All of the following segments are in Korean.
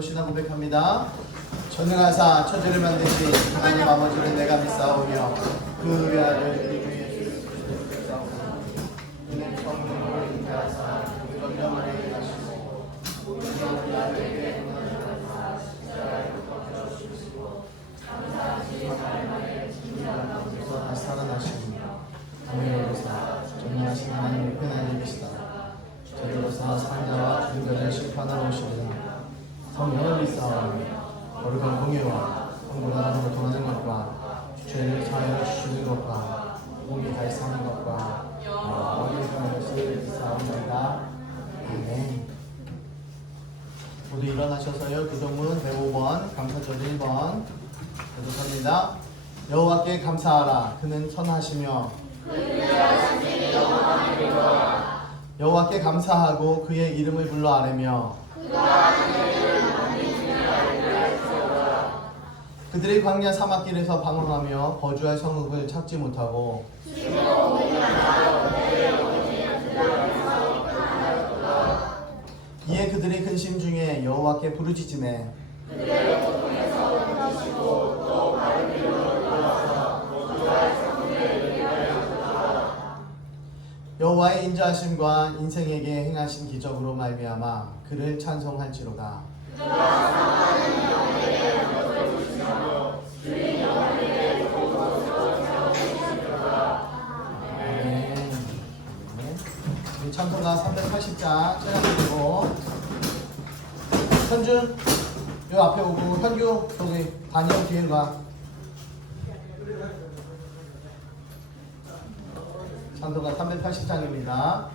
노시나 고백합니다. 전능하사 천지를 만드신 하나님 아버지를 내가 믿사오며 그 외아들 우리 주 예수를 믿사오며 그는 성령을 인자하사 권념을 행하시고 우리 아들에게 은혜를 십자가에부터 주시고 감사하신 하나님의 진리한 가운데서 다시 살아나시며 하늘에서 전능하신 하나님의 편안히 계시다. 저희로서 상자와 죽은 심판하러 오시리라. 성령을 믿사오며 거룩한 공의와 성불하는 통하는 것과 죄를 사하여 주시는 것과 몸이 다시 사는 것과 어디서 것을 믿사옵나이다. 아멘. 모두 일어나셔서요. 기도문 105번 감사절 1번 계속합니다. 여호와께 감사하라. 그는 선하시며 여호와께 감사하고 그의 이름을 불러 아뢰며 그들이 광야 사막길에서 방황하며 거주할 성읍을 찾지 못하고 이에 그들이 근심 중에 여호와께 부르짖으매 여호와의 인자하심과 인생에게 행하신 기적으로 말미암아 그를 찬송할지로다. 우리 찬송가 380장 찾아보시고 현준 요 앞에 오고 현규 저기 단영 뒤에 가. 찬송가 380장입니다.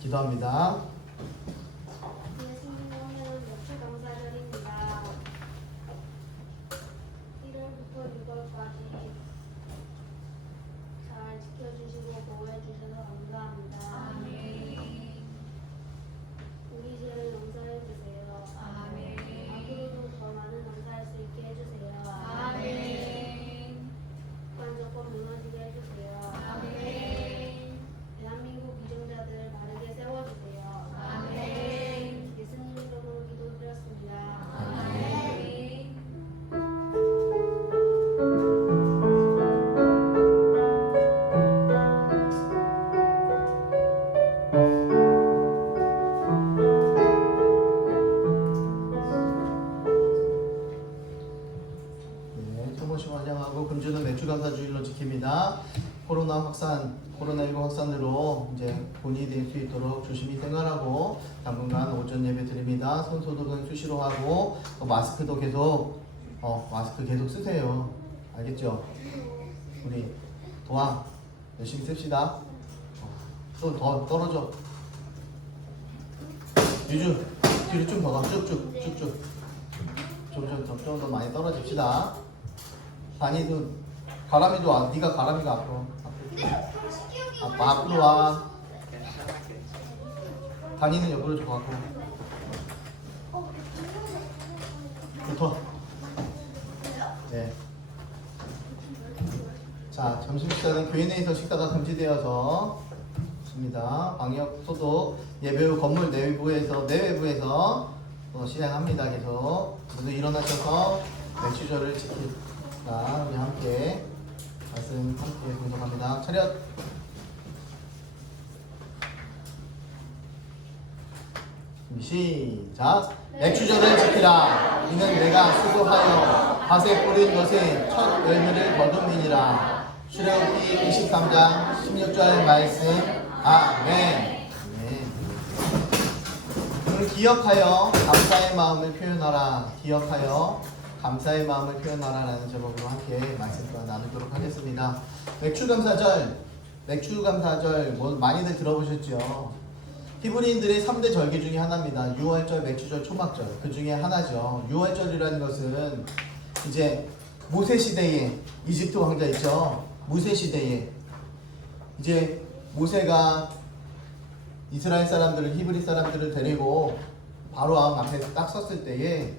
기도합니다. 예수님은 맥주 감사절입니다. 1월부터 6월까지 잘 지켜주시고 보호해주셔서 감사합니다. 아멘. 우리 죄를 용서해주세요. 아멘. 앞으로도 더 많은 감사할 수 있게 해주세요. 아멘. 습관조건 무너지게 해주세요. 아멘. 대한민국 비정자들 바르게 세워주세요. 아멘. 예수님 이름으로 기도드렸습니다. 아멘. 네, 초모심 환영하고 금주는 맥주감사주일로 지킵니다. 코로나19 확산으로 이제 본이 될 수 있도록 조심히 생활하고 당분간 오전 예배 드립니다. 손 소독은 수시로 하고 또 마스크도 계속 마스크 계속 쓰세요. 알겠죠? 우리 도와 열심히 씁시다. 또 더 떨어져. 유주 뒤로 좀 더 가. 쭉쭉. 좀 더 많이 떨어집시다. 단이도 가람이도 와. 네가 가람이가 앞으로 와. 단이는 옆으로 좀 가고. 붙어. 네. 자, 점심 식사는 교회 내에서 식사가 금지되어서 있습니다. 방역 소독 예배 후 건물 내외부에서 또 시행합니다. 계속 모두 일어나셔서 맥주절을 지키다 우리 함께 말씀 함께 공동합니다. 차렷. 시작. 맥주절을 지키라. 이는 내가 수고하여 밭에 뿌린 것에 첫 열매를 거둠이니라. 출애굽기 23장 16절 말씀. 아멘. 오늘 기억하여 감사의 마음을 표현하라. 기억하여 감사의 마음을 표현하라 라는 제목으로 함께 말씀을 나누도록 하겠습니다. 맥주감사절 뭐 많이들 들어보셨죠? 히브리인들의 3대 절기 중에 하나입니다. 유월절, 맥주절, 초막절 그 중에 하나죠. 유월절이라는 것은 이제 모세 시대에 이집트 왕자 있죠. 모세 시대에 이제 모세가 이스라엘 사람들을 히브리 사람들을 데리고 바로 왕 앞에 딱 섰을 때에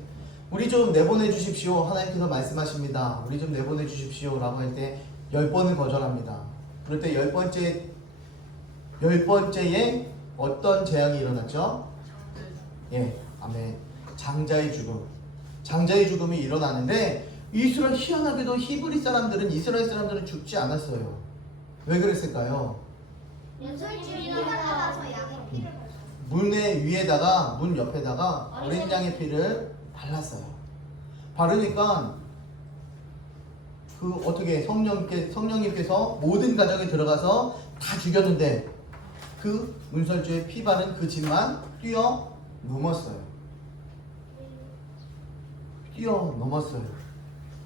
우리 좀 내보내 주십시오. 하나님께서 말씀하십니다. 우리 좀 내보내 주십시오. 라고 할 때 10번을 거절합니다. 그럴 때 10번째에 어떤 재앙이 일어났죠? 예, 아멘. 장자의 죽음이 일어나는데 희한하게도 이스라엘 사람들은 죽지 않았어요. 왜 그랬을까요? 문 옆에다가 어린 양의 피를 발랐어요. 바르니까 어떻게 성령님께서 모든 가정에 들어가서 다 죽였는데 그 문설주에 피 바른 그 집만 뛰어넘었어요.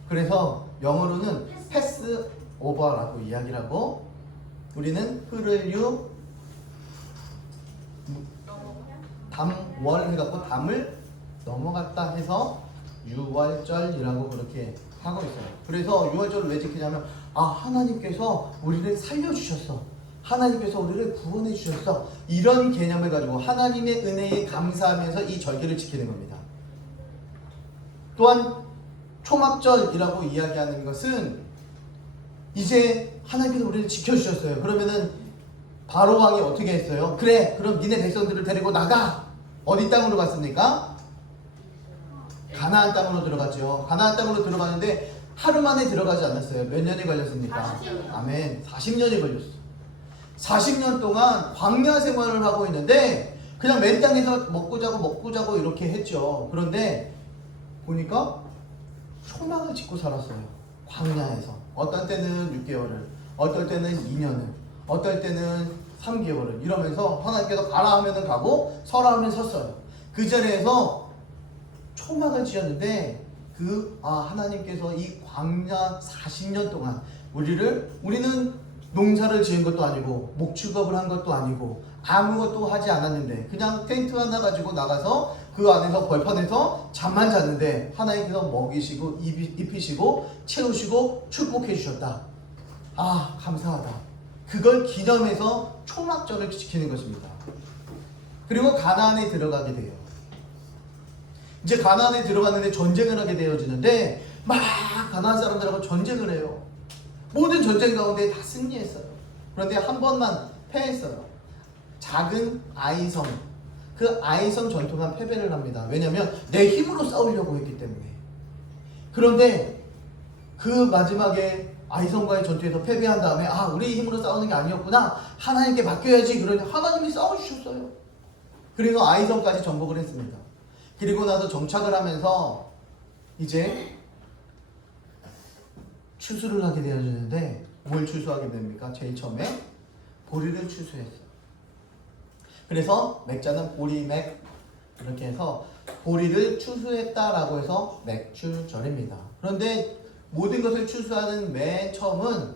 그래서 영어로는 패스 오버라고 이야기를 하고 우리는 흐를유 담월 해갖고 담을 넘어갔다 해서 유월절이라고 그렇게 하고 있어요. 그래서 유월절을 왜 지키냐면 하나님께서 우리를 살려주셨어. 하나님께서 우리를 구원해 주셨어. 이런 개념을 가지고 하나님의 은혜에 감사하면서 이 절기를 지키는 겁니다. 또한 초막절이라고 이야기하는 것은 이제 하나님께서 우리를 지켜주셨어요. 그러면은 바로 왕이 어떻게 했어요? 그래, 그럼 니네 백성들을 데리고 나가. 어디 땅으로 갔습니까? 가나안 땅으로 들어갔죠. 가나안 땅으로 들어가는데 하루 만에 들어가지 않았어요. 몇 년이 걸렸습니까? 40년. 아멘. 40년이 걸렸어. 40년 동안 광야 생활을 하고 있는데 그냥 맨 땅에서 먹고 자고 이렇게 했죠. 그런데 보니까 초막을 짓고 살았어요. 광야에서. 어떤 때는 6개월을, 어떨 때는 2년을, 어떨 때는 3개월을 이러면서 하나님께서 가라 하면은 가고 서라 하면 섰어요. 그 자리에서 초막을 지었는데 하나님께서 이 광야 40년 동안 우리는 농사를 지은 것도 아니고 목축업을 한 것도 아니고 아무것도 하지 않았는데 그냥 텐트 하나 가지고 나가서 그 안에서 벌판에서 잠만 잤는데 하나님께서 먹이시고 입히시고 채우시고 축복해 주셨다. 아, 감사하다. 그걸 기념해서 초막절을 지키는 것입니다. 그리고 가나안에 들어가게 돼요. 이제 가나안에 들어갔는데 전쟁을 하게 되어지는데 막 가나안 사람들하고 전쟁을 해요. 모든 전쟁 가운데 다 승리했어요. 그런데 한 번만 패했어요. 작은 아이성, 그 아이성 전투만 패배를 합니다. 왜냐하면 내 힘으로 싸우려고 했기 때문에. 그런데 그 마지막에 아이성과의 전투에서 패배한 다음에 아, 우리 힘으로 싸우는 게 아니었구나, 하나님께 맡겨야지. 그러니 하나님이 싸워주셨어요. 그래서 아이성까지 정복을 했습니다. 그리고 나서 정착을 하면서 이제 추수를 하게 되어지는데 뭘 추수하게 됩니까? 제일 처음에 보리를 추수했어요. 그래서 맥자는 보리맥 이렇게 해서 보리를 추수했다라고 해서 맥추절입니다. 그런데 모든 것을 추수하는 맨 처음은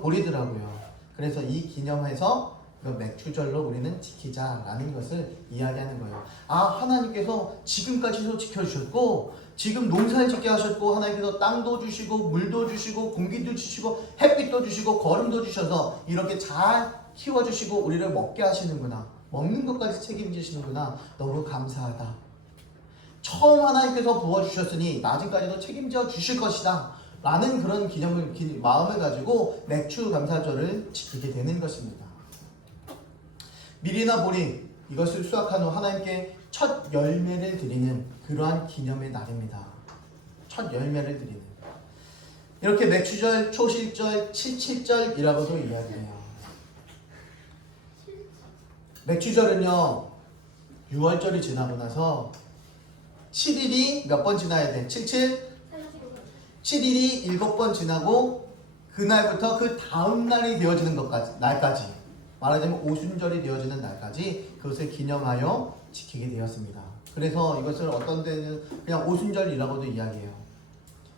보리더라고요. 그래서 이 기념해서 맥추절로 우리는 지키자라는 것을 이야기하는 거예요. 아, 하나님께서 지금까지도 지켜주셨고 지금 농사를 짓게 하셨고 하나님께서 땅도 주시고 물도 주시고 공기도 주시고 햇빛도 주시고 거름도 주셔서 이렇게 잘 키워주시고 우리를 먹게 하시는구나, 먹는 것까지 책임지시는구나, 너무 감사하다. 처음 하나님께서 부어주셨으니 나중까지도 책임져 주실 것이다 라는 그런 마음을 가지고 맥추 감사절을 지키게 되는 것입니다. 밀이나 보리 이것을 수확한 후 하나님께 첫 열매를 드리는 그러한 기념의 날입니다. 첫 열매를 드리는, 이렇게 맥추절, 초실절, 칠칠절이라고도 이야기해요. 맥추절은요 6월절이 지나고 나서 7일이 몇 번 지나야 돼? 7일이 7번 지나고 그날부터 그 다음 날이 되어지는 날까지, 말하자면 오순절이 되어지는 날까지 그것을 기념하여 지키게 되었습니다. 그래서 이것을 어떤 데는 그냥 오순절이라고도 이야기해요.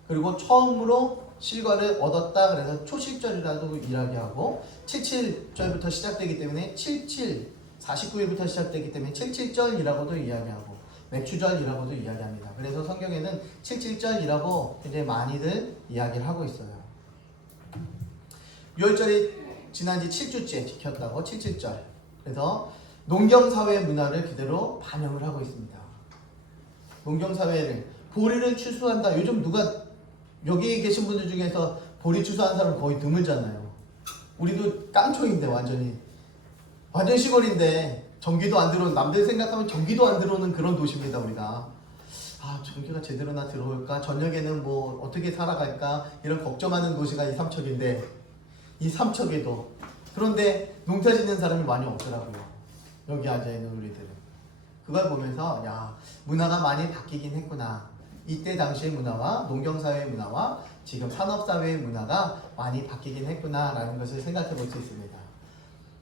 그리고 처음으로 실과를 얻었다 그래서 초실절이라도 이야기하고 77절부터 시작되기 때문에 49일부터 시작되기 때문에 77절이라고도 이야기하고 맥추절이라고도 이야기합니다. 그래서 성경에는 77절이라고 굉장히 많이들 이야기를 하고 있어요. 6월절이 지난 지 7주째 지켰다고 77절. 그래서 농경사회의 문화를 그대로 반영을 하고 있습니다. 농경사회를 보리를 추수한다. 요즘 누가 여기 계신 분들 중에서 보리 추수하는 사람 거의 드물잖아요. 우리도 깡초인데 완전 시골인데 전기도 안 들어오는, 남들 생각하면 전기도 안 들어오는 그런 도시입니다. 우리가 아, 전기가 제대로나 들어올까, 저녁에는 뭐 어떻게 살아갈까 이런 걱정하는 도시가 이 삼척인데, 이 삼척에도 그런데 농사 짓는 사람이 많이 없더라고요. 여기 앉아있는 우리들은. 그걸 보면서 야, 문화가 많이 바뀌긴 했구나. 이때 당시의 문화와 농경사회의 문화와 지금 산업사회의 문화가 많이 바뀌긴 했구나 라는 것을 생각해 볼 수 있습니다.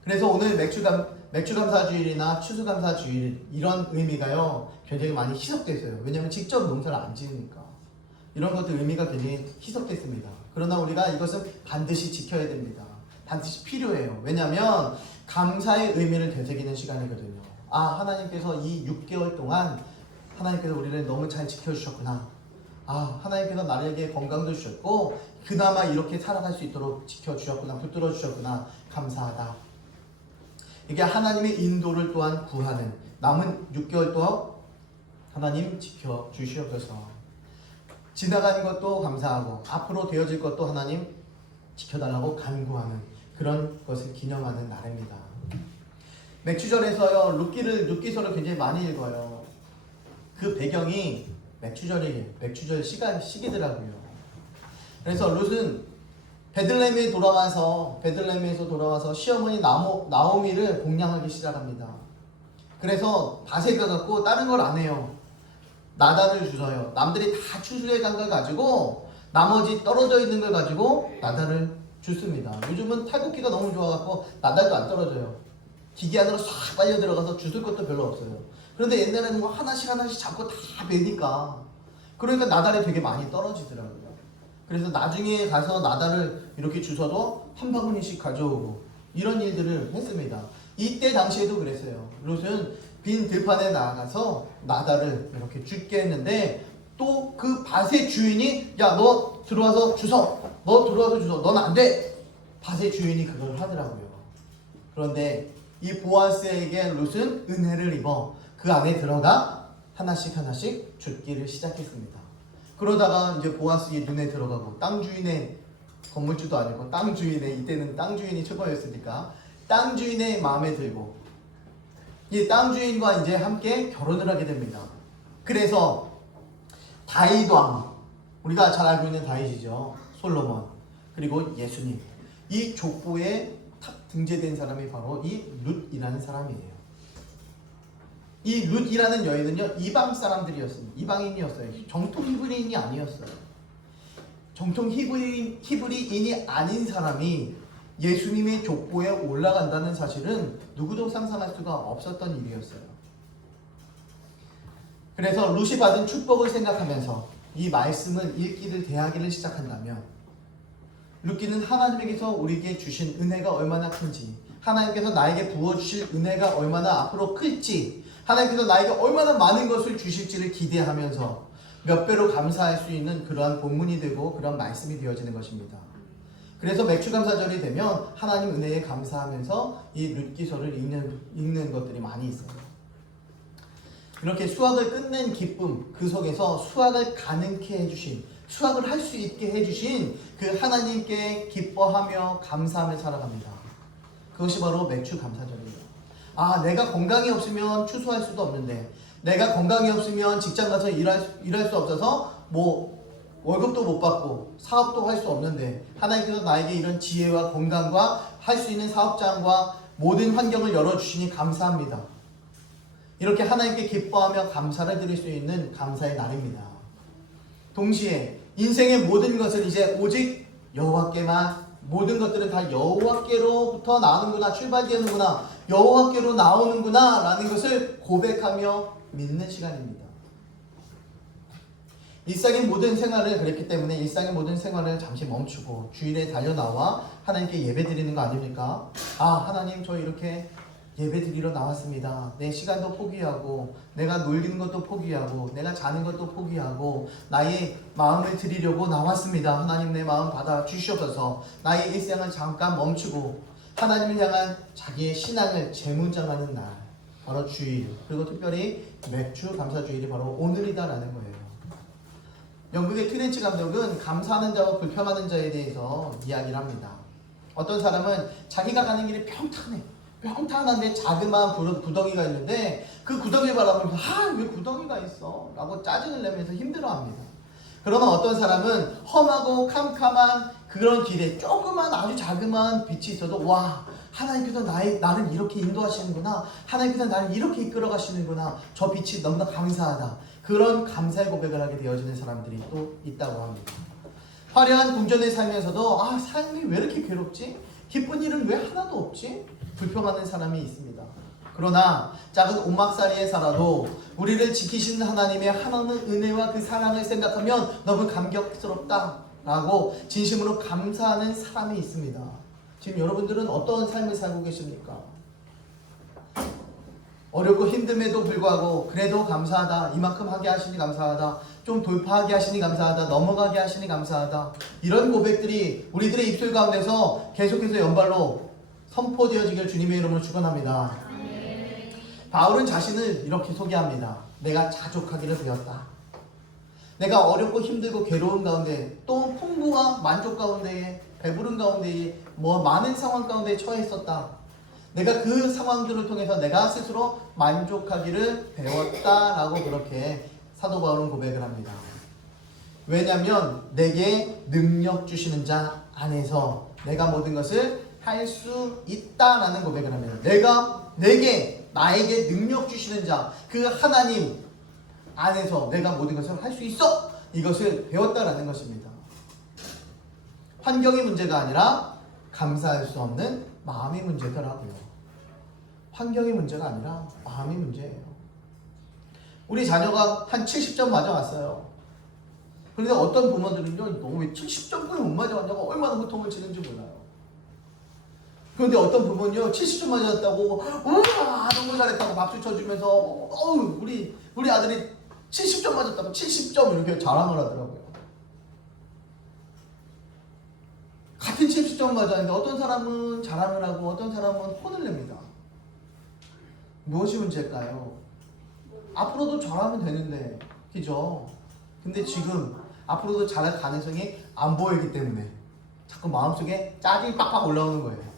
그래서 오늘 맥추감사주일이나 추수감사주일 이런 의미가요 굉장히 많이 희석됐어요. 왜냐하면 직접 농사를 안 지으니까 이런 것들 의미가 굉장히 희석됐습니다. 그러나 우리가 이것은 반드시 지켜야 됩니다. 반드시 필요해요. 왜냐하면 감사의 의미를 되새기는 시간이거든요. 아, 하나님께서 이 6개월 동안 하나님께서 우리를 너무 잘 지켜주셨구나. 아, 하나님께서 나에게 건강도 주셨고 그나마 이렇게 살아갈 수 있도록 지켜주셨구나, 붙들어 주셨구나, 감사하다. 이게 하나님의 인도를 또한 구하는, 남은 6개월 동안 하나님 지켜주시옵소서. 지나가는 것도 감사하고 앞으로 되어질 것도 하나님 지켜달라고 간구하는 그런 것을 기념하는 날입니다. 맥추절에서요 룻기서를 굉장히 많이 읽어요. 그 배경이 맥추절 시기더라고요. 그래서 룻은 베들레헴에서 돌아와서 시어머니 나오미를 공양하기 시작합니다. 그래서 밭에 가갖고 다른 걸 안 해요. 나달을 주어요. 남들이 다 추수해 간 걸 가지고 나머지 떨어져 있는 걸 가지고 나달을 줍습니다. 요즘은 탈곡기가 너무 좋아갖고 나달도 안 떨어져요. 기계 안으로 싹 빨려 들어가서 주술 것도 별로 없어요. 그런데 옛날에는 뭐 하나씩 잡고 다 베니까 그러니까 나달이 되게 많이 떨어지더라고요. 그래서 나중에 가서 나달을 이렇게 주워도 한 바구니씩 가져오고 이런 일들을 했습니다. 이때 당시에도 그랬어요. 롯은 빈 들판에 나가서 나달을 이렇게 줍게 했는데 또 그 밭의 주인이 야 너 들어와서 주워, 너 들어와서 주워, 넌 안 돼. 밭의 주인이 그걸 하더라고요. 그런데 이 보아스에게 롯은 은혜를 입어 그 안에 들어가 하나씩 하나씩 줍기를 시작했습니다. 그러다가 이제 보아스의 눈에 들어가고 땅 주인의 건물주도 아니고 땅 주인의, 이때는 땅 주인이 초보였으니까 땅 주인의 마음에 들고 이 땅 주인과 이제 함께 결혼을 하게 됩니다. 그래서 다윗 왕, 우리가 잘 알고 있는 다윗이죠. 솔로몬, 그리고 예수님, 이 족보에 탁 등재된 사람이 바로 이 룻이라는 사람이에요. 이 룻이라는 여인은요, 이방 사람들이었습니다. 이방인이었어요. 정통 히브리인이 아니었어요. 정통 히브리인이 아닌 사람이 예수님의 족보에 올라간다는 사실은 누구도 상상할 수가 없었던 일이었어요. 그래서 룻이 받은 축복을 생각하면서 이 말씀을 읽기를 대하기를 시작한다면 룻기는 하나님에게서 우리에게 주신 은혜가 얼마나 큰지, 하나님께서 나에게 부어주실 은혜가 얼마나 앞으로 클지, 하나님께서 나에게 얼마나 많은 것을 주실지를 기대하면서 몇 배로 감사할 수 있는 그러한 본문이 되고 그런 말씀이 되어지는 것입니다. 그래서 맥주감사절이 되면 하나님 은혜에 감사하면서 이 룻기서를 읽는 것들이 많이 있어요. 이렇게 수학을 끝낸 기쁨, 그 속에서 수학을 가능케 해주신, 수학을 할 수 있게 해주신 그 하나님께 기뻐하며 감사하며 살아갑니다. 그것이 바로 맥주감사절이에요. 아, 내가 건강이 없으면 추수할 수도 없는데, 내가 건강이 없으면 직장 가서 일할 수 없어서 뭐 월급도 못 받고 사업도 할 수 없는데 하나님께서 나에게 이런 지혜와 건강과 할 수 있는 사업장과 모든 환경을 열어주시니 감사합니다. 이렇게 하나님께 기뻐하며 감사를 드릴 수 있는 감사의 날입니다. 동시에 인생의 모든 것을 이제 오직 여호와께만, 모든 것들은 다 여호와께로부터 나오는구나, 출발되는구나, 여호와께로 나오는구나 라는 것을 고백하며 믿는 시간입니다. 일상의 모든 생활을 그랬기 때문에 일상의 모든 생활을 잠시 멈추고 주일에 달려나와 하나님께 예배드리는 거 아닙니까? 아, 하나님 저 이렇게 예배드리러 나왔습니다. 내 시간도 포기하고 내가 놀리는 것도 포기하고 내가 자는 것도 포기하고 나의 마음을 드리려고 나왔습니다. 하나님 내 마음 받아 주시옵소서. 나의 일생을 잠깐 멈추고 하나님을 향한 자기의 신앙을 재문장하는 날, 바로 주일, 그리고 특별히 맥주 감사주일이 바로 오늘이다라는 거예요. 영국의 트렌치 감독은 감사하는 자와 불평하는 자에 대해서 이야기를 합니다. 어떤 사람은 자기가 가는 길이 평탄한데 자그마한 구덩이가 있는데 그 구덩이를 바라보면서 왜 구덩이가 있어? 라고 짜증을 내면서 힘들어합니다. 그러나 어떤 사람은 험하고 캄캄한 그런 길에 조그만 아주 자그마한 빛이 있어도 와, 하나님께서 나를 이렇게 인도하시는구나, 하나님께서 나를 이렇게 이끌어 가시는구나, 저 빛이 너무나 감사하다, 그런 감사의 고백을 하게 되어지는 사람들이 또 있다고 합니다. 화려한 궁전에 살면서도 삶이 왜 이렇게 괴롭지? 기쁜 일은 왜 하나도 없지? 불평하는 사람이 있습니다. 그러나 작은 오막살이에 살아도 우리를 지키시는 하나님의 하나님의 은혜와 그 사랑을 생각하면 너무 감격스럽다라고 진심으로 감사하는 사람이 있습니다. 지금 여러분들은 어떤 삶을 살고 계십니까? 어렵고 힘듦에도 불구하고 그래도 감사하다, 이만큼 하게 하시니 감사하다, 좀 돌파하게 하시니 감사하다, 넘어가게 하시니 감사하다, 이런 고백들이 우리들의 입술 가운데서 계속해서 연발로 선포되어지길 주님의 이름으로 축원합니다. 바울은 자신을 이렇게 소개합니다. 내가 자족하기를 배웠다. 내가 어렵고 힘들고 괴로운 가운데, 또 풍부와 만족 가운데에, 배부른 가운데에, 많은 상황 가운데 처해 있었다. 내가 그 상황들을 통해서 내가 스스로 만족하기를 배웠다라고 그렇게 사도 바울은 고백을 합니다. 왜냐하면 내게 능력 주시는 자 안에서 내가 모든 것을 할 수 있다라는 고백을 합니다. 나에게 능력 주시는 자, 그 하나님 안에서 내가 모든 것을 할 수 있어! 이것을 배웠다라는 것입니다. 환경이 문제가 아니라 감사할 수 없는 마음이 문제더라고요. 환경이 문제가 아니라 마음이 문제예요. 우리 자녀가 한 70점 맞아왔어요. 그런데 어떤 부모들은요, 너 왜 70점뿐이 못 맞아왔냐고 얼마나 고통을 치는지 몰라요. 그런데 어떤 부모는요, 70점 맞았다고, 우와, 너무 잘했다고 박수 쳐주면서, 어우, 우리 아들이 70점 맞았다고, 70점 이렇게 자랑을 하더라고요. 같은 70점 맞았는데 어떤 사람은 자랑을 하고 어떤 사람은 혼을 냅니다. 무엇이 문제일까요? 앞으로도 잘하면 되는데, 그죠? 근데 지금 앞으로도 잘할 가능성이 안 보이기 때문에 자꾸 마음속에 짜증이 빡빡 올라오는 거예요.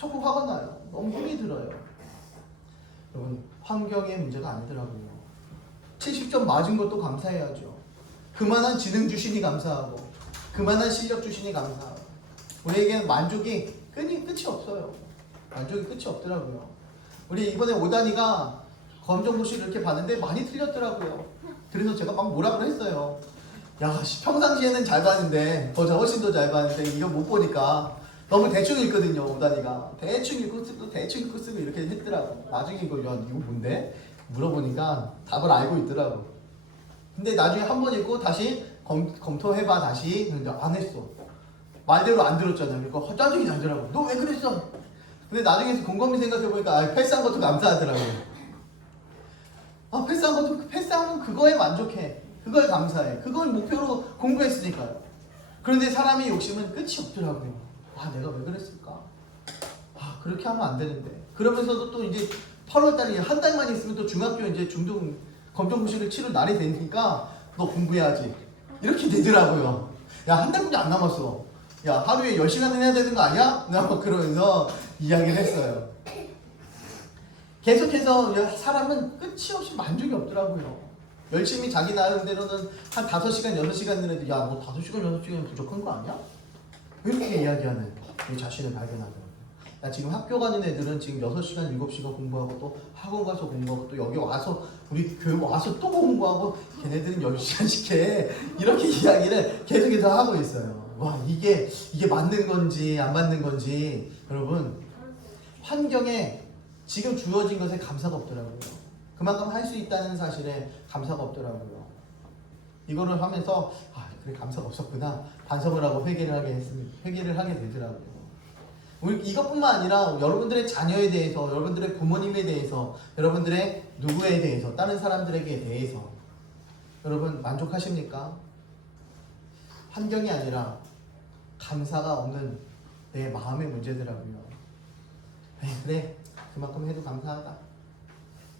자꾸 화가 나요. 너무 힘이 들어요. 여러분, 환경의 문제가 아니더라고요. 70점 맞은 것도 감사해야죠. 그만한 지능 주시니 감사하고 그만한 실력 주시니 감사하고 우리에게는 만족이 끝이 없어요. 만족이 끝이 없더라고요. 우리 이번에 오단이가 검정고시를 이렇게 봤는데 많이 틀렸더라고요. 그래서 제가 막 뭐라 그랬어요. 야, 평상시에는 잘 봤는데 훨씬 더 잘 봤는데 이거 못 보니까 너무 대충 읽거든요. 오단이가 대충 읽고 쓰고 대충 읽고 쓰고 이렇게 했더라고. 나중에 이거 뭔데? 물어보니까 답을 알고 있더라고. 근데 나중에 한 번 읽고 다시 검토해봐 다시. 근데 안 했어. 말대로 안 들었잖아요. 그러니까 짜증이 나더라고. 너 왜 그랬어? 근데 나중에 곰곰이 생각해보니까 패스한 것도 감사하더라고요. 패스하면 그거에 만족해. 그거에 감사해. 그걸 목표로 공부했으니까요. 그런데 사람의 욕심은 끝이 없더라고요. 내가 왜 그랬을까? 그렇게 하면 안 되는데. 그러면서도 또 이제 8월달에 한 달만 있으면 또 중학교 이제 중등 검정고시를 치를 날이 되니까 너 공부해야지. 이렇게 되더라고요. 야, 한 달뿐이 안 남았어. 야, 하루에 10시간은 해야 되는 거 아니야? 막 그러면서 이야기를 했어요. 계속해서 사람은 끝이 없이 만족이 없더라고요. 열심히 자기 나름대로는 한 5시간, 6시간 해도 야, 너 5시간, 6시간 부족한 거 아니야? 이렇게 이야기하는 우리 자신을 발견하더라고요. 야, 지금 학교 가는 애들은 지금 6시간, 7시간 공부하고 또 학원 가서 공부하고 또 여기 와서 우리 교육 와서 또 공부하고 걔네들은 10시간씩 해. 이렇게 이야기를 계속해서 하고 있어요. 이게 맞는 건지 안 맞는 건지 여러분 환경에 지금 주어진 것에 감사가 없더라고요. 그만큼 할 수 있다는 사실에 감사가 없더라고요. 이거를 하면서 그래 감사가 없었구나 반성을 하고 회개를 하게 되더라고요. 우리 이것뿐만 아니라 여러분들의 자녀에 대해서, 여러분들의 부모님에 대해서, 여러분들의 누구에 대해서, 다른 사람들에게 대해서 여러분 만족하십니까? 환경이 아니라 감사가 없는 내 마음의 문제더라고요. 그래 그만큼 해도 감사하다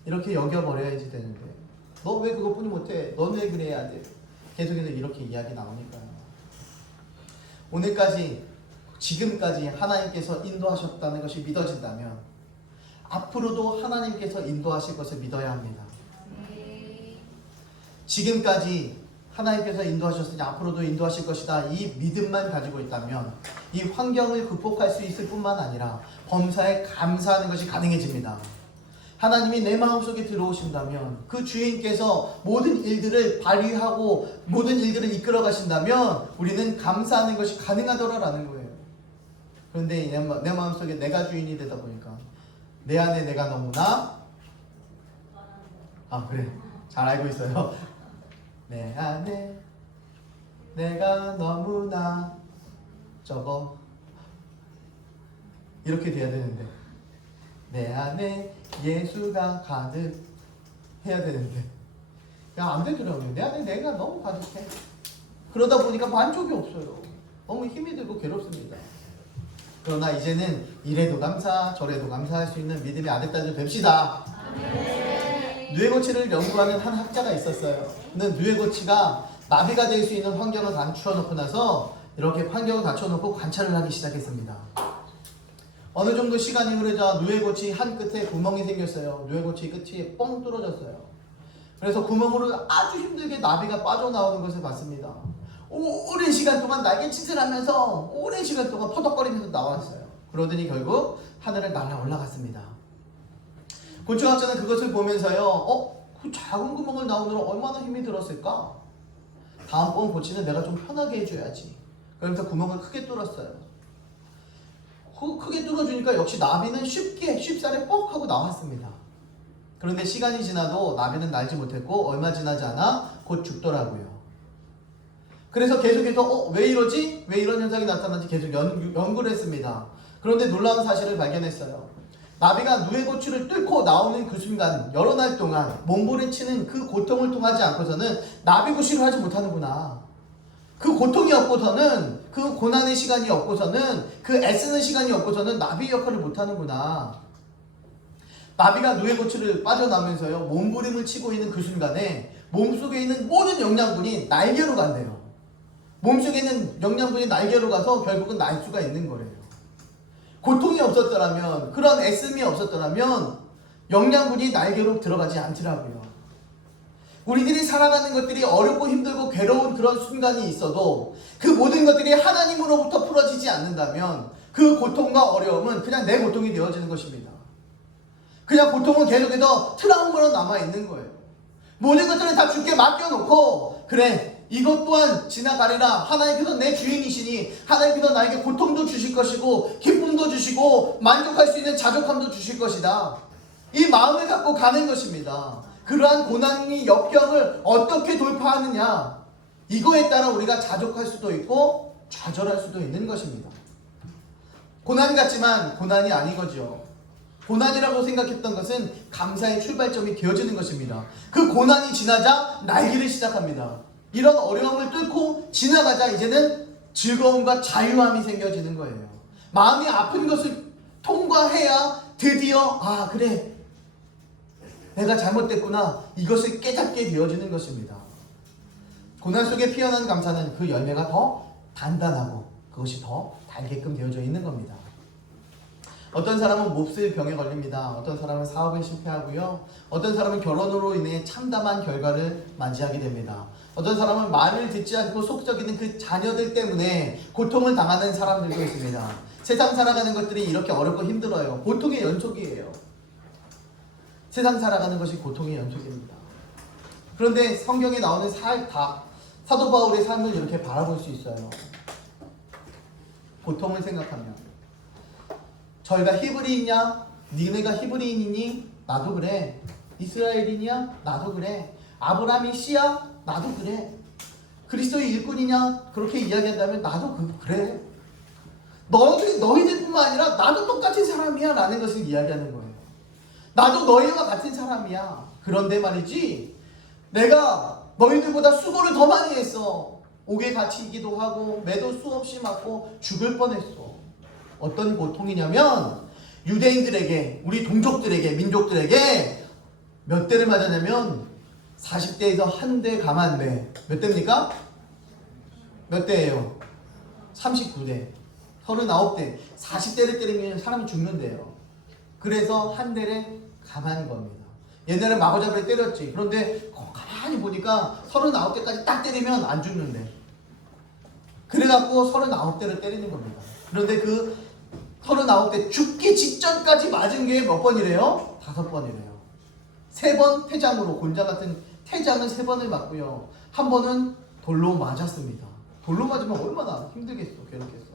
이렇게 여겨버려야지 되는데 너 왜 그것뿐이 못해? 너는 왜 그래야 돼? 계속해서 이렇게 이야기 나오니까요. 오늘까지 지금까지 하나님께서 인도하셨다는 것이 믿어진다면 앞으로도 하나님께서 인도하실 것을 믿어야 합니다. 지금까지 하나님께서 인도하셨으니 앞으로도 인도하실 것이다. 이 믿음만 가지고 있다면 이 환경을 극복할 수 있을 뿐만 아니라 범사에 감사하는 것이 가능해집니다. 하나님이 내 마음속에 들어오신다면 그 주인께서 모든 일들을 발휘하고 모든 일들을 이끌어 가신다면 우리는 감사하는 것이 가능하더라라는 거예요. 그런데 내 마음속에 내가 주인이 되다 보니까 내 안에 내가 너무나 그래 잘 알고 있어요. 내 안에 내가 너무나 이렇게 돼야 되는데 내 안에 예수가 가득 해야 되는데 안 되더라고요. 내 안에 내가 너무 가득해. 그러다 보니까 만족이 없어요. 너무 힘이 들고 괴롭습니다. 그러나 이제는 이래도 감사 저래도 감사할 수 있는 믿음의 아들딸들 됩시다. 뇌고치를 연구하는 한 학자가 있었어요. 근데 뇌고치가 나비가 될 수 있는 환경을 갖추어 놓고 나서 이렇게 환경을 갖춰 놓고 관찰을 하기 시작했습니다. 어느 정도 시간이 흐르자 뇌고치 한 끝에 구멍이 생겼어요. 뇌고치 끝이 뻥 뚫어졌어요. 그래서 구멍으로 아주 힘들게 나비가 빠져나오는 것을 봤습니다. 오랜 시간 동안 날갯짓을 하면서 오랜 시간 동안 퍼덕거리면서 나왔어요. 그러더니 결국 하늘을 날아 올라갔습니다. 곤충학자는 그것을 보면서요, 그 작은 구멍을 나오느라 얼마나 힘이 들었을까? 다음번 고치는 내가 좀 편하게 해줘야지. 그러면서 구멍을 크게 뚫었어요. 크게 뚫어주니까 역시 나비는 쉽사리 뻑 하고 나왔습니다. 그런데 시간이 지나도 나비는 날지 못했고 얼마 지나지 않아 곧 죽더라고요. 그래서 계속해서 왜 이러지? 왜 이런 현상이 나타나는지 계속 연구를 했습니다. 그런데 놀라운 사실을 발견했어요. 나비가 누에 고추를 뚫고 나오는 그 순간 여러 날 동안 몸부림치는 그 고통을 통하지 않고서는 나비 구실을 하지 못하는구나. 그 고통이 없고서는, 그 고난의 시간이 없고서는, 그 애쓰는 시간이 없고서는 나비 역할을 못하는구나. 나비가 누에 고추를 빠져나오면서요, 몸부림을 치고 있는 그 순간에 몸속에 있는 모든 영양분이 날개로 간대요. 몸속에 있는 영양분이 날개로 가서 결국은 날 수가 있는 거래요. 고통이 없었더라면, 그런 애씀이 없었더라면 영양분이 날개로 들어가지 않더라고요. 우리들이 살아가는 것들이 어렵고 힘들고 괴로운 그런 순간이 있어도 그 모든 것들이 하나님으로부터 풀어지지 않는다면 그 고통과 어려움은 그냥 내 고통이 되어지는 것입니다. 그냥 고통은 계속해서 트라우마로 남아있는 거예요. 모든 것들을 다 주께 맡겨놓고, 그래, 이것 또한 지나가리라. 하나님께서 내 주인이시니 하나님께서 나에게 고통도 주실 것이고 기쁨도 주시고 만족할 수 있는 자족함도 주실 것이다. 이 마음을 갖고 가는 것입니다. 그러한 고난이 역경을 어떻게 돌파하느냐, 이거에 따라 우리가 자족할 수도 있고 좌절할 수도 있는 것입니다. 고난 같지만 고난이 아닌 거죠. 고난이라고 생각했던 것은 감사의 출발점이 되어지는 것입니다. 그 고난이 지나자 날기를 시작합니다. 이런 어려움을 뚫고 지나가자 이제는 즐거움과 자유함이 생겨지는 거예요. 마음이 아픈 것을 통과해야 드디어 그래, 내가 잘못됐구나, 이것을 깨닫게 되어지는 것입니다. 고난 속에 피어난 감사는 그 열매가 더 단단하고 그것이 더 달게끔 되어져 있는 겁니다. 어떤 사람은 몹쓸 병에 걸립니다. 어떤 사람은 사업에 실패하고요. 어떤 사람은 결혼으로 인해 참담한 결과를 맞이하게 됩니다. 어떤 사람은 말을 듣지 않고 속썩이는 그 자녀들 때문에 고통을 당하는 사람들도 있습니다. 세상 살아가는 것들이 이렇게 어렵고 힘들어요. 고통의 연속이에요. 세상 살아가는 것이 고통의 연속입니다. 그런데 성경에 나오는 사도 바울의 삶을 이렇게 바라볼 수 있어요. 고통을 생각하면 저희가 히브리인이냐? 니네가 히브리인이니? 나도 그래. 이스라엘이냐? 나도 그래. 아브라함이 씨야? 나도 그래. 그리스도의 일꾼이냐? 그렇게 이야기한다면 나도 그래. 너희들뿐만 아니라 나도 똑같은 사람이야 라는 것을 이야기하는 거예요. 나도 너희와 같은 사람이야. 그런데 말이지, 내가 너희들보다 수고를 더 많이 했어. 옥에 갇히기도 하고 매도 수없이 맞고 죽을 뻔했어. 어떤 고통이냐면 유대인들에게, 우리 동족들에게, 민족들에게 몇 대를 맞았냐면 40대에서 한 대 감한대. 몇 대입니까? 몇 대예요? 39대. 39대. 40대를 때리면 사람이 죽는데요. 그래서 한 대를 감한 겁니다. 옛날에 마구잡이를 때렸지. 그런데 가만히 보니까 39대까지 딱 때리면 안 죽는데. 그래갖고 39대를 때리는 겁니다. 그런데 그 39대 죽기 직전까지 맞은 게 몇 번이래요? 5번이래요. 3번 태장으로, 곤자 같은 태장은 3번을 맞고요. 한 번은 돌로 맞았습니다. 돌로 맞으면 얼마나 힘들겠어, 괴롭겠어.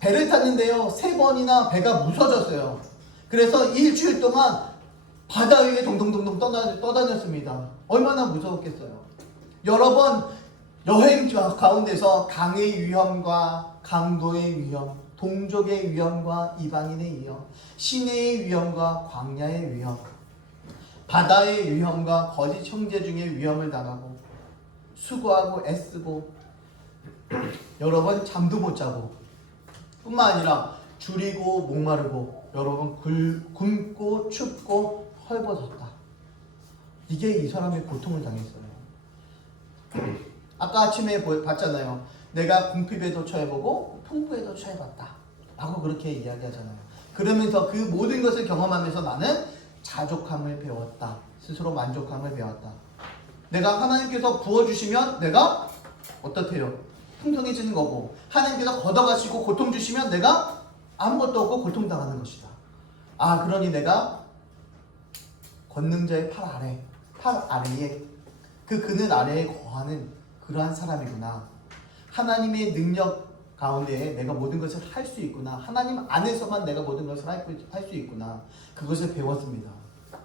배를 탔는데요, 3번이나 배가 무서졌어요. 그래서 일주일 동안 바다 위에 동동동동 떠다녔습니다. 얼마나 무서웠겠어요. 여러 번 여행 가운데서 강의 위험과 강도의 위험, 동족의 위험과 이방인의 위험, 시내의 위험과 광야의 위험, 바다의 위험과 거짓 형제 중의 위험을 당하고 수고하고 애쓰고 여러 번 잠도 못 자고 뿐만 아니라 줄이고 목마르고 여러 번 굶고 춥고 헐벗었다. 이게 이 사람의 고통을 당했어요. 아까 아침에 봤잖아요. 내가 궁핍에도 처해보고 풍부에도 처해봤다 라고 그렇게 이야기하잖아요. 그러면서 그 모든 것을 경험하면서 나는 자족함을 배웠다. 스스로 만족함을 배웠다. 내가 하나님께서 부어주시면 내가 어떻대요? 풍성해지는 거고, 하나님께서 걷어가시고 고통 주시면 내가 아무것도 없고 고통당하는 것이다. 그러니 내가 권능자의 팔 아래에 그 그늘 아래에 거하는 그러한 사람이구나. 하나님의 능력 가운데에 내가 모든 것을 할 수 있구나. 하나님 안에서만 내가 모든 것을 할 수 있구나. 그것을 배웠습니다.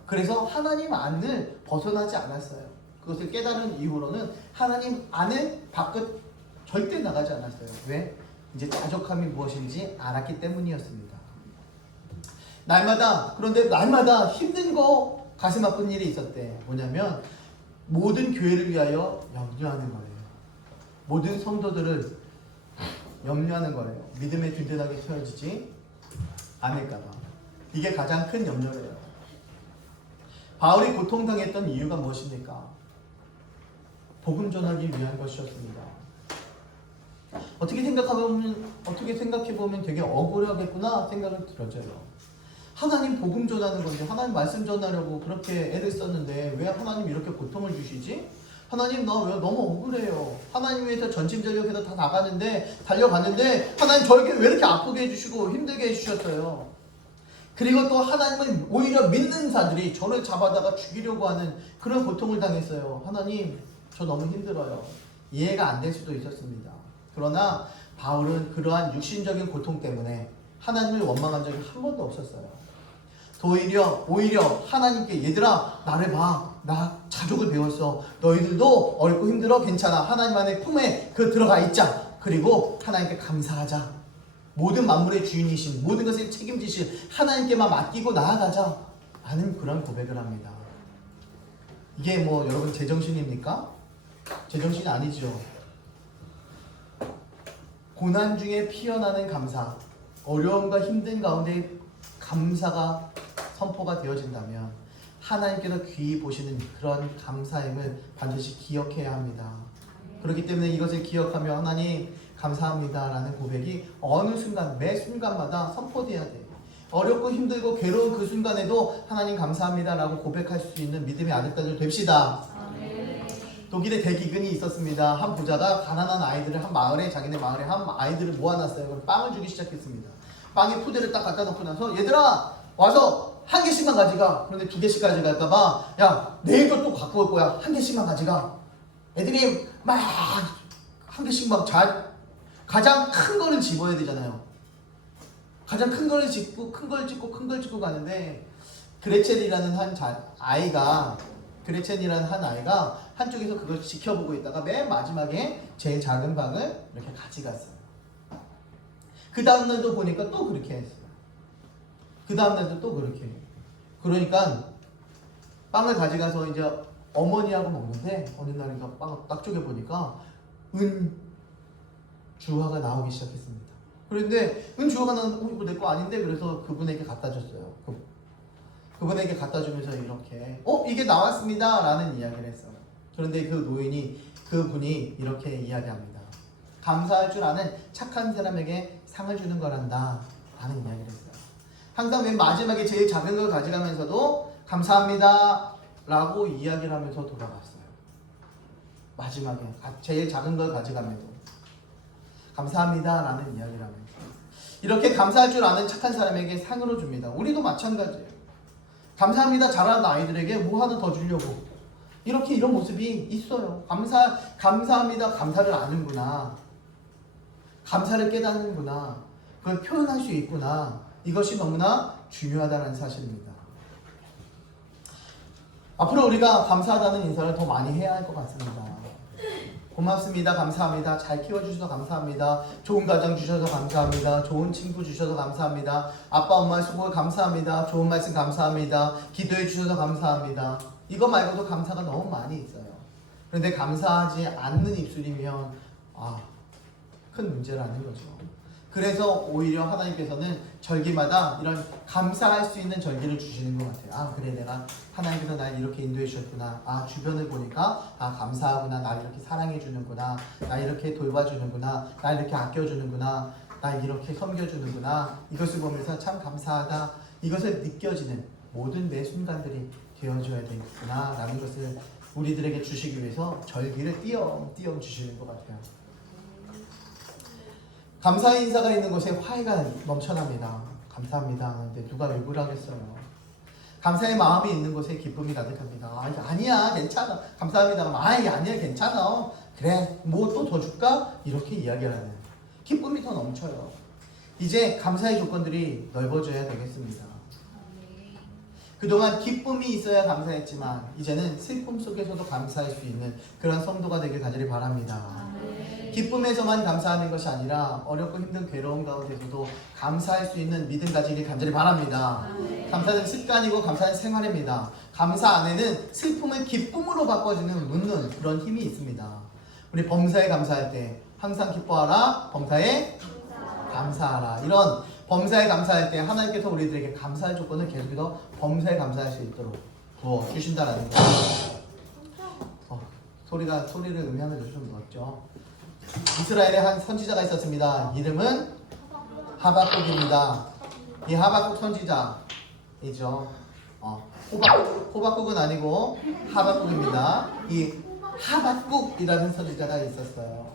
그래서 하나님 안을 벗어나지 않았어요. 그것을 깨달은 이후로는 하나님 안에 밖을 절대 나가지 않았어요. 왜? 이제 자족함이 무엇인지 알았기 때문이었습니다. 그런데 날마다 힘든 거 가슴 아픈 일이 있었대. 뭐냐면 모든 교회를 위하여 염려하는 거예요. 모든 성도들을 염려하는 거예요. 믿음에 든든하게 세워지지 않을까봐. 이게 가장 큰 염려래요. 바울이 고통당했던 이유가 무엇입니까? 복음 전하기 위한 것이었습니다. 어떻게 생각해보면 되게 억울하겠구나 생각을 들어져요. 하나님 복음 전하는 건데, 하나님 말씀 전하려고 그렇게 애를 썼는데 왜 하나님 이렇게 고통을 주시지? 하나님 나 왜 너무 억울해요. 하나님 위해서 전심전력해서 다 나가는데 달려가는데 하나님 저에게 왜 이렇게 아프게 해주시고 힘들게 해주셨어요. 그리고 또 하나님은 오히려 믿는 자들이 저를 잡아다가 죽이려고 하는 그런 고통을 당했어요. 하나님 저 너무 힘들어요. 이해가 안 될 수도 있었습니다. 그러나 바울은 그러한 육신적인 고통 때문에 하나님을 원망한 적이 한 번도 없었어요. 오히려 하나님께 얘들아 나를 봐. 나 자족을 배웠어. 너희들도 어렵고 힘들어. 괜찮아. 하나님 안에 품에 들어가 있자. 그리고 하나님께 감사하자. 모든 만물의 주인이신, 모든 것을 책임지실 하나님께만 맡기고 나아가자 하는 그런 고백을 합니다. 이게 뭐 여러분 제정신입니까? 제정신이 아니죠. 고난 중에 피어나는 감사, 어려움과 힘든 가운데 감사가 선포가 되어진다면 하나님께서 귀히 보시는 그런 감사임을 반드시 기억해야 합니다. 그렇기 때문에 이것을 기억하며 하나님 감사합니다 라는 고백이 어느 순간 매 순간마다 선포돼야 돼요. 어렵고 힘들고 괴로운 그 순간에도 하나님 감사합니다 라고 고백할 수 있는 믿음의 아들들 됩시다. 독일에 대기근이 있었습니다. 한 부자가 가난한 아이들을 한 마을에, 자기네 마을에 한 아이들을 모아놨어요. 그럼 빵을 주기 시작했습니다. 빵에 푸대를 딱 갖다 놓고 나서 얘들아 와서 한 개씩만 가져가. 그런데 두 개씩 가져갈까봐 야 내일도 또 갖고 올 거야. 한 개씩만 가져가. 애들이 막 한 개씩 막 가장 큰 거를 집어야 되잖아요. 가장 큰 거를 짚고 큰 걸 짚고 가는데 그레첸이라는 한 아이가 한쪽에서 그걸 지켜보고 있다가 맨 마지막에 제일 작은 방을 이렇게 가져갔어요. 그 다음날도 보니까 또 그렇게 했어요. 그 다음날도 또 그렇게 해요. 그러니까 빵을 가져가서 이제 어머니하고 먹는데 어느 날인가 빵을 딱 쪼개보니까 은주화가 나오기 시작했습니다. 그런데 은주화가 나오는데 이거 내 거 아닌데 그래서 그분에게 갖다 줬어요. 그분에게 갖다 주면서 이렇게 이게 나왔습니다 라는 이야기를 했어요. 그런데 그분이 이렇게 이야기합니다. 감사할 줄 아는 착한 사람에게 상을 주는 거란다 라는 이야기를 했어요. 항상 맨 마지막에 제일 작은 걸 가져가면서도 감사합니다 라고 이야기를 하면서 돌아갔어요. 마지막에 제일 작은 걸 가져가면서 감사합니다 라는 이야기를 하면서 이렇게 감사할 줄 아는 착한 사람에게 상으로 줍니다. 우리도 마찬가지예요. 감사합니다 잘하는 아이들에게 뭐 하나 더 주려고 이런 모습이 있어요. 감사합니다. 감사를 아는구나. 감사를 깨닫는구나. 그걸 표현할 수 있구나. 이것이 너무나 중요하다는 사실입니다. 앞으로 우리가 감사하다는 인사를 더 많이 해야 할 것 같습니다. 고맙습니다. 감사합니다. 잘 키워주셔서 감사합니다. 좋은 가정 주셔서 감사합니다. 좋은 친구 주셔서 감사합니다. 아빠 엄마 수고 감사합니다. 좋은 말씀 감사합니다. 기도해 주셔서 감사합니다. 이거 말고도 감사가 너무 많이 있어요. 그런데 감사하지 않는 입술이면 큰 문제라는 거죠. 그래서 오히려 하나님께서는 절기마다 이런 감사할 수 있는 절기를 주시는 것 같아요. 그래 내가 하나님께서 날 이렇게 인도해 주셨구나. 주변을 보니까 감사하구나. 날 이렇게 사랑해 주는구나. 날 이렇게 돌봐주는구나. 날 이렇게 아껴주는구나. 날 이렇게 섬겨주는구나. 이것을 보면서 참 감사하다. 이것을 느껴지는 모든 매 순간들이 되어줘야 되겠구나 라는 것을 우리들에게 주시기 위해서 절기를 띄엄띄엄 주시는 것 같아요. 감사의 인사가 있는 곳에 화해가 넘쳐납니다. 감사합니다 하는데 누가 욕을 하겠어요. 감사의 마음이 있는 곳에 기쁨이 가득합니다. 아니야 괜찮아. 감사합니다. 아니야 괜찮아. 그래 뭐 또 더 줄까? 이렇게 이야기를 하는 기쁨이 더 넘쳐요. 이제 감사의 조건들이 넓어져야 되겠습니다. 그동안 기쁨이 있어야 감사했지만 이제는 슬픔 속에서도 감사할 수 있는 그런 성도가 되길 간절히 바랍니다. 기쁨에서만 감사하는 것이 아니라 어렵고 힘든 괴로움 가운데서도 감사할 수 있는 믿음 가지길 간절히 바랍니다. 감사는 습관이고 감사는 생활입니다. 감사 안에는 슬픔을 기쁨으로 바꿔주는 묻는 그런 힘이 있습니다. 우리 범사에 감사할 때 항상 기뻐하라, 범사에 감사하라. 이런 범사에 감사할 때 하나님께서 우리들에게 감사할 조건을 계속해서 범사에 감사할 수 있도록 부어주신다라는 거. 소리를 음향을 좀 넣었죠. 이스라엘에 한 선지자가 있었습니다. 이름은 하박국입니다. 이 하박국 선지자이죠. 호박국은 아니고 하박국입니다. 이 하박국이라는 선지자가 있었어요.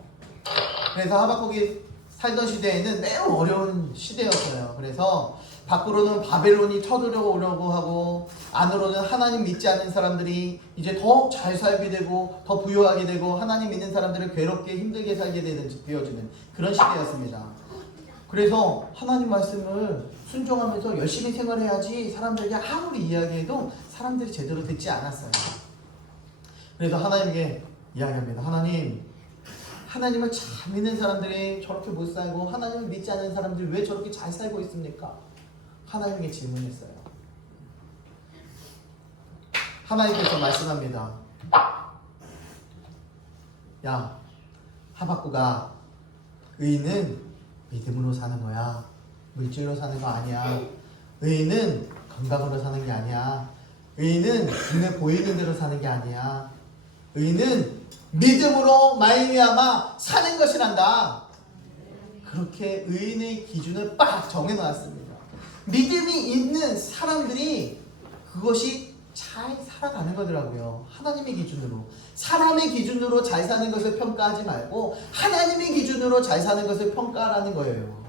그래서 하박국이 살던 시대에는 매우 어려운 시대였어요. 그래서 밖으로는 바벨론이 쳐들어오려고 하고 안으로는 하나님 믿지 않는 사람들이 이제 더 잘 살게 되고 더 부유하게 되고 하나님 믿는 사람들을 괴롭게 힘들게 살게 되어지는 그런 시대였습니다. 그래서 하나님 말씀을 순종하면서 열심히 생활해야지 사람들에게 아무리 이야기해도 사람들이 제대로 듣지 않았어요. 그래서 하나님께 이야기합니다. 하나님을 잘 믿는 사람들이 저렇게 못 살고 하나님을 믿지 않는 사람들이 왜 저렇게 잘 살고 있습니까? 하나님께 질문했어요. 하나님께서 말씀합니다. 야, 하박국아, 의인은 믿음으로 사는 거야. 물질로 사는 거 아니야. 의인은 건강으로 사는 게 아니야. 의인은 눈에 보이는 대로 사는 게 아니야. 의인은 믿음으로 말미암아 사는 것이란다. 그렇게 의인의 기준을 빡 정해놨습니다. 믿음이 있는 사람들이 그것이 잘 살아가는 거더라고요. 하나님의 기준으로. 사람의 기준으로 잘 사는 것을 평가하지 말고 하나님의 기준으로 잘 사는 것을 평가하라는 거예요.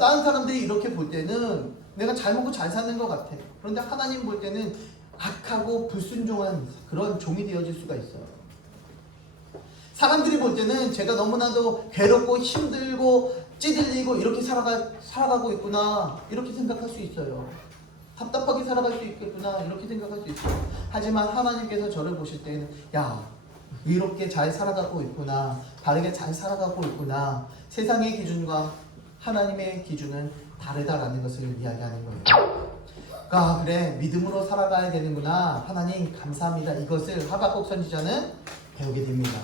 다른 사람들이 이렇게 볼 때는 내가 잘 먹고 잘 사는 것 같아. 그런데 하나님 볼 때는 악하고 불순종한 그런 종이 되어질 수가 있어요. 사람들이 볼 때는 제가 너무나도 괴롭고 힘들고 찌들리고 이렇게 살아가고 있구나 이렇게 생각할 수 있어요. 답답하게 살아갈 수 있겠구나 이렇게 생각할 수 있어요. 하지만 하나님께서 저를 보실 때는 야, 이렇게 잘 살아가고 있구나, 바르게 잘 살아가고 있구나, 세상의 기준과 하나님의 기준은 다르다라는 것을 이야기하는 거예요. 아, 그래, 믿음으로 살아가야 되는구나, 하나님 감사합니다, 이것을 하박국 선지자는 배우게 됩니다.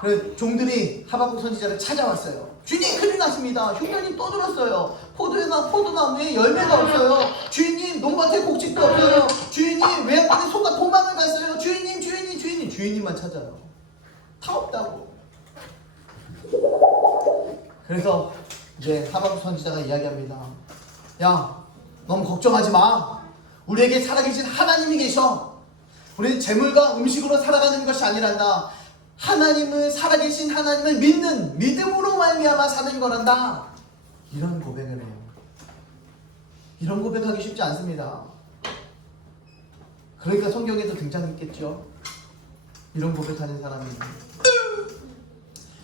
그래서 종들이 하박국 선지자를 찾아왔어요. 주님, 큰일 났습니다. 흉년이 또 들었어요. 포도나무에 열매가 없어요. 주인님, 농밭에 곡식도 없어요. 주인님, 외양간에 소가 도망을 갔어요. 주인님만 찾아요. 다 없다고. 그래서 이제 하박국 선지자가 이야기합니다. 야, 너무 걱정하지 마. 우리에게 살아계신 하나님이 계셔. 우리는 재물과 음식으로 살아가는 것이 아니란다. 살아계신 하나님을 믿는 믿음으로 말미암아 사는 거란다. 이런 고백을 해요. 이런 고백하기 쉽지 않습니다. 그러니까 성경에도 등장했겠죠. 이런 고백하는 사람이.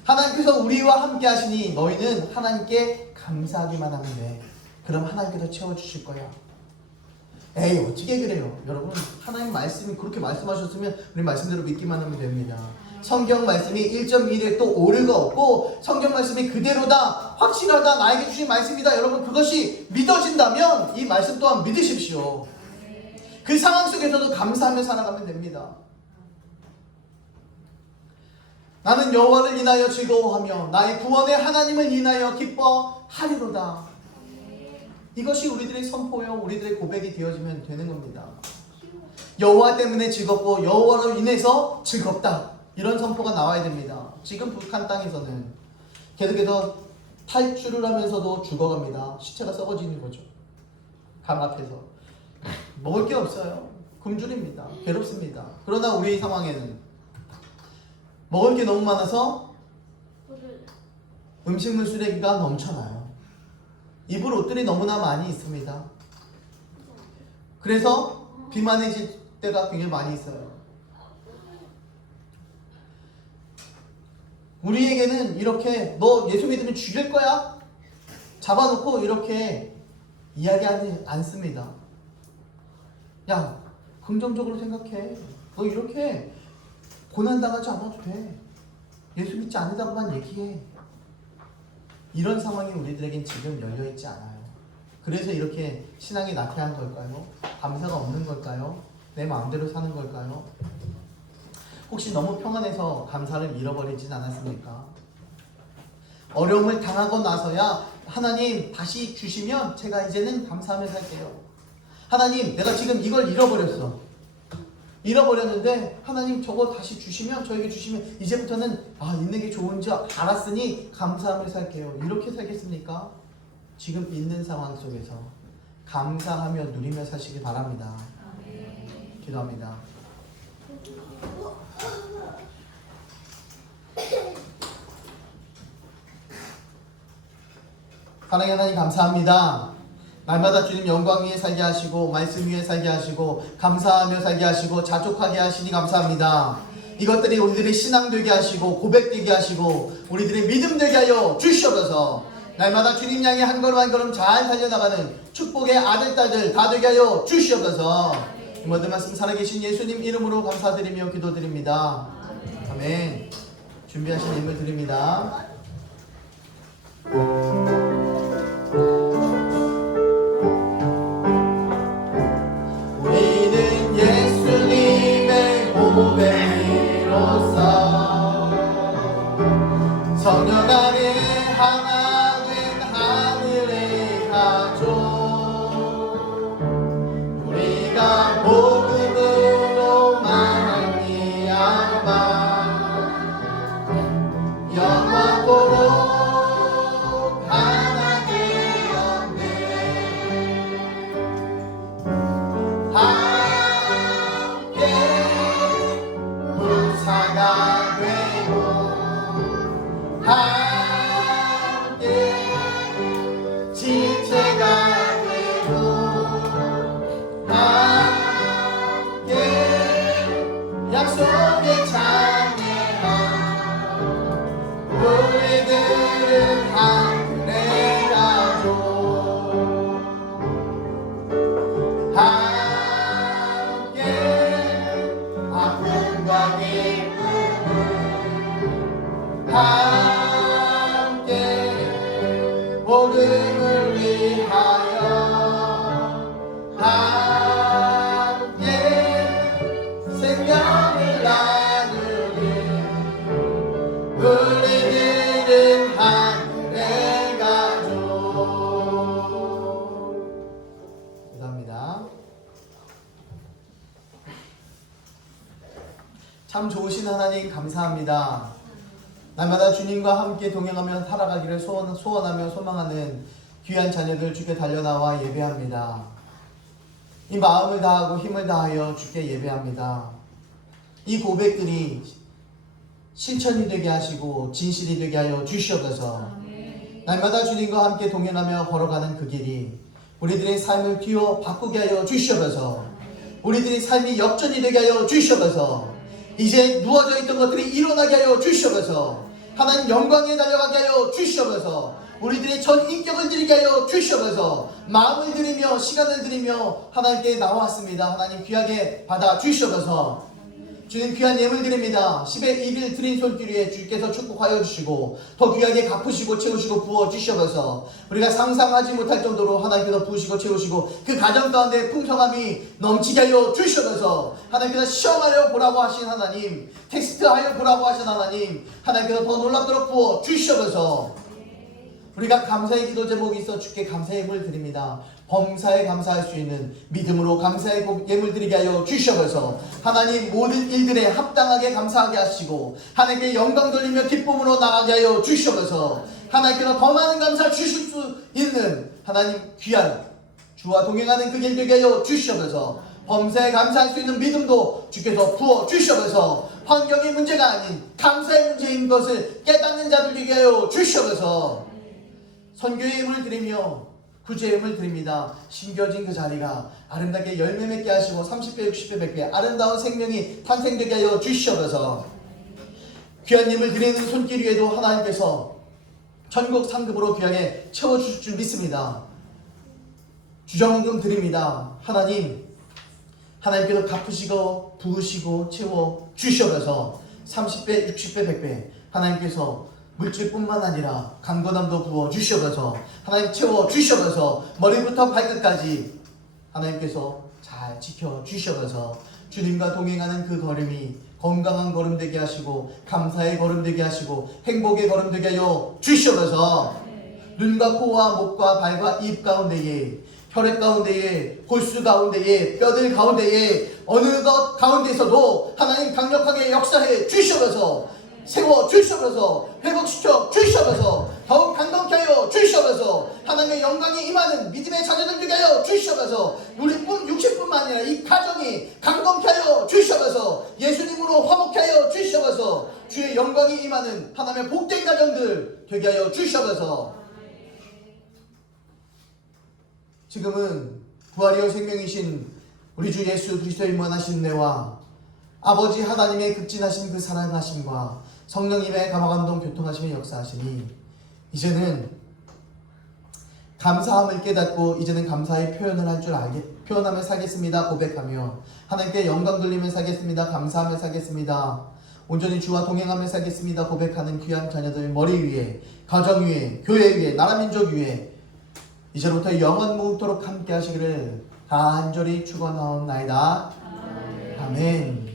하나님께서 우리와 함께 하시니 너희는 하나님께 감사하기만 하면 돼. 그럼 하나님께서 채워주실 거야. 에이, 어떻게 그래요? 여러분, 하나님 말씀이 그렇게 말씀하셨으면 우리 말씀대로 믿기만 하면 됩니다. 성경 말씀이 1.1에 또 오류가 없고 성경 말씀이 그대로다, 확실하다, 나에게 주신 말씀이다. 여러분, 그것이 믿어진다면 이 말씀 또한 믿으십시오. 그 상황 속에서도 감사하며 살아가면 됩니다. 나는 여호와를 인하여 즐거워하며 나의 구원의 하나님을 인하여 기뻐하리로다. 이것이 우리들의 선포요, 우리들의 고백이 되어지면 되는 겁니다. 여호와 때문에 즐겁고 여호와로 인해서 즐겁다, 이런 선포가 나와야 됩니다. 지금 북한 땅에서는 계속해서 탈출을 하면서도 죽어갑니다. 시체가 썩어지는 거죠. 강 앞에서 먹을 게 없어요. 굶주립니다. 괴롭습니다. 그러나 우리의 상황에는 먹을 게 너무 많아서 음식물 쓰레기가 넘쳐나요. 입을 옷들이 너무나 많이 있습니다. 그래서 비만해질 때가 굉장히 많이 있어요. 우리에게는 이렇게 너 예수 믿으면 죽일 거야? 잡아놓고 이렇게 이야기하지 않습니다. 야, 긍정적으로 생각해. 너 이렇게 고난당하지 않아도 돼. 예수 믿지 않는다고만 얘기해. 이런 상황이 우리들에겐 지금 열려있지 않아요. 그래서 이렇게 신앙이 나태한 걸까요? 감사가 없는 걸까요? 내 마음대로 사는 걸까요? 혹시 너무 평안해서 감사를 잃어버리진 않았습니까? 어려움을 당하고 나서야 하나님 다시 주시면 제가 이제는 감사하며 살게요. 하나님, 내가 지금 이걸 잃어버렸는데 하나님 저거 다시 주시면, 저에게 주시면 이제부터는 있는 게 좋은지 알았으니 감사하며 살게요. 이렇게 살겠습니까? 지금 있는 상황 속에서 감사하며 누리며 사시기 바랍니다. 기도합니다. 사랑의 하나님, 감사합니다. 날마다 주님 영광 위에 살게 하시고 말씀 위에 살게 하시고 감사하며 살게 하시고 자족하게 하시니 감사합니다. 이것들이 우리들의 신앙 되게 하시고 고백 되게 하시고 우리들의 믿음 되게 하여 주시옵소서. 날마다 주님 향해 한 걸음 한 걸음 잘 달려나가는 축복의 아들 딸들 다 되게 하여 주시옵소서. 이 모든 말씀 살아계신 예수님 이름으로 감사드리며 기도드립니다. 아멘. 준비하신 예물 드립니다. 우리는 예수님의 고백으로서 성령 안에 하나 된 하늘의 가족, 우리가 복음으로 말미암아 영원토록 하나 되었네. 함께 부사가 되고 함께 지체가 되고 함께 약속의 찬양한 우리들은 하늘의 가족, 함께 아픔과 기쁨을 함께 복음을 위하여 함께 생명을 나누리 우리들은 하늘의 가족. 감사합니다. 참 좋으신 하나님 감사합니다. 날마다 주님과 함께 동행하며 살아가기를 소원하며 소망하는 귀한 자녀들 주께 달려나와 예배합니다. 이 마음을 다하고 힘을 다하여 주께 예배합니다. 이 고백들이 실천이 되게 하시고 진실이 되게 하여 주시옵소서. 날마다 주님과 함께 동행하며 걸어가는 그 길이 우리들의 삶을 뒤어 바꾸게 하여 주시옵소서. 우리들의 삶이 역전이 되게 하여 주시옵소서. 이제 누워져 있던 것들이 일어나게 하여 주시옵소서. 하나님 영광에 달려가게 하여 주시옵소서. 우리들의 전 인격을 드리게 하여 주시옵소서. 마음을 드리며 시간을 드리며 하나님께 나왔습니다. 하나님 귀하게 받아 주시옵소서. 주님 귀한 예물 드립니다. 10의 1일 드린 손길 위에 주께서 축복하여 주시고 더 귀하게 갚으시고 채우시고 부어 주시옵소서. 우리가 상상하지 못할 정도로 하나님께서 부으시고 채우시고 그 가정 가운데 풍성함이 넘치게 하여 주시옵소서. 하나님께서 시험하여 보라고 하신 하나님, 테스트하여 보라고 하신 하나님, 하나님께서 더 놀랍도록 부어 주시옵소서. 우리가 감사의 기도 제목이 있어 주께 감사의 예물 드립니다. 범사에 감사할 수 있는 믿음으로 감사의 예물 드리게 하여 주시옵소서. 하나님 모든 일들에 합당하게 감사하게 하시고 하나님께 영광 돌리며 기쁨으로 나가게 하여 주시옵소서. 하나님께서 더 많은 감사 주실 수 있는 하나님 귀한 주와 동행하는 그 길 되게 하여 주시옵소서. 범사에 감사할 수 있는 믿음도 주께서 부어 주시옵소서. 환경의 문제가 아닌 감사의 문제인 것을 깨닫는 자들 되게 하여 주시옵소서. 선교의 힘을 드리며 구제의 힘을 드립니다. 심겨진 그 자리가 아름답게 열매 맺게 하시고 30배 60배 100배 아름다운 생명이 탄생되게 하여 주시옵소서. 귀한 힘을 드리는 손길 위에도 하나님께서 천국 상급으로 귀하게 채워주실 줄 믿습니다. 주정금 드립니다. 하나님 하나님께서 갚으시고 부으시고 채워 주시옵소서. 30배, 60배, 100배 하나님께서 물질뿐만 아니라 강건함도 부어 주시옵소서. 하나님 채워 주시옵소서. 머리부터 발끝까지 하나님께서 잘 지켜 주시옵소서. 주님과 동행하는 그 걸음이 건강한 걸음 되게 하시고 감사의 걸음 되게 하시고 행복의 걸음 되게 하여 주시옵소서. 눈과 코와 목과 발과 입 가운데에 혈액 가운데에 골수 가운데에 뼈들 가운데에 어느 것 가운데서도 하나님 강력하게 역사해 주시옵소서. 세워 주시옵소서. 회복시켜 주시옵소서. 더욱 강건케 하여 주시옵소서. 하나님의 영광이 임하는 믿음의 자녀들 되게 하여 주시옵소서. 우리뿐 육신뿐만 아니라 이 가정이 강건케 하여 주시옵소서. 예수님으로 화목케 하여 주시옵소서. 주의 영광이 임하는 하나님의 복된 가정들 되게 하여 주시옵소서. 지금은 부활이요 생명이신 우리 주 예수 그리스도의 무한하신 은혜와 아버지 하나님의 극진하신 그 사랑하심과 성령님의 감화감동 교통하심의 역사하시니 이제는 감사함을 깨닫고 이제는 감사의 표현을 할 줄 알게 표현하며 살겠습니다. 고백하며 하나님께 영광 돌리며 살겠습니다. 감사하며 살겠습니다. 온전히 주와 동행하며 살겠습니다. 고백하는 귀한 자녀들 머리 위에 가정 위에 교회 위에 나라 민족 위에 이제부터 영원 무궁토록 함께 하시기를 간절히 축원하옵나이다. 아멘.